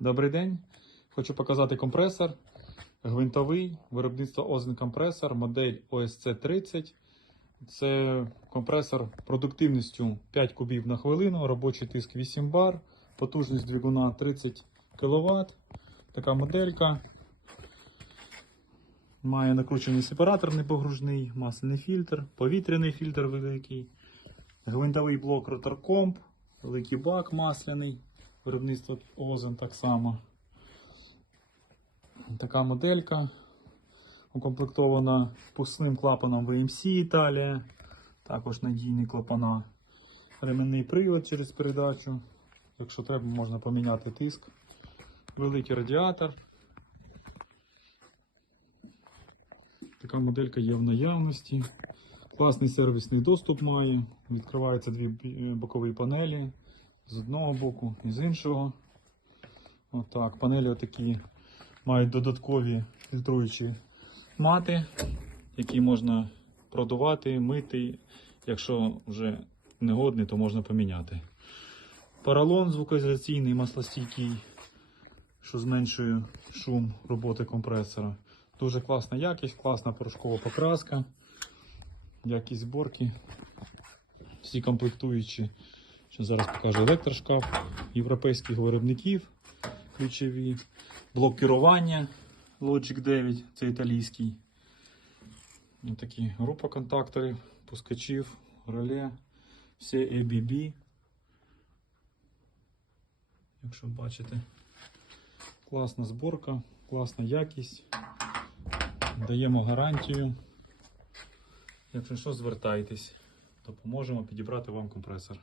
Добрий день. Хочу показати компресор. Гвинтовий виробництво Озен компресор, модель OSC 30. Це компресор продуктивністю 5 кубів на хвилину, робочий тиск 8 бар, потужність двигуна 30 кВт. Така моделька. Має накручений сепаратор непогружний, масляний фільтр, повітряний фільтр великий, гвинтовий блок роторкомп, великий бак масляний, виробництво Озен так само. Така моделька укомплектована пусним клапаном VMC Італія, також надійні клапана, ременний привод через передачу. Якщо треба, можна поміняти тиск. Великий радіатор. Така моделька є в наявності. Класний сервісний доступ має. Відкриваються дві бокові панелі з одного боку і з іншого. Отак. Панелі отакі мають додаткові фільтруючі мати, які можна продувати, мити. Якщо вже негодний, то можна поміняти. Поролон звукоізоляційний, маслостійкий, що зменшує шум роботи компресора. Дуже класна якість, класна порошкова покраска, якість зборки. Всі комплектуючі. Що зараз покажу електрошкаф європейських виробників ключові. Блок керування Logic 9, це італійський. Ось такі група контакторів, пускачів, реле, все ABB. Якщо бачите, класна зборка, класна якість. Даємо гарантію. Якщо що, звертайтесь, допоможемо підібрати вам компресор.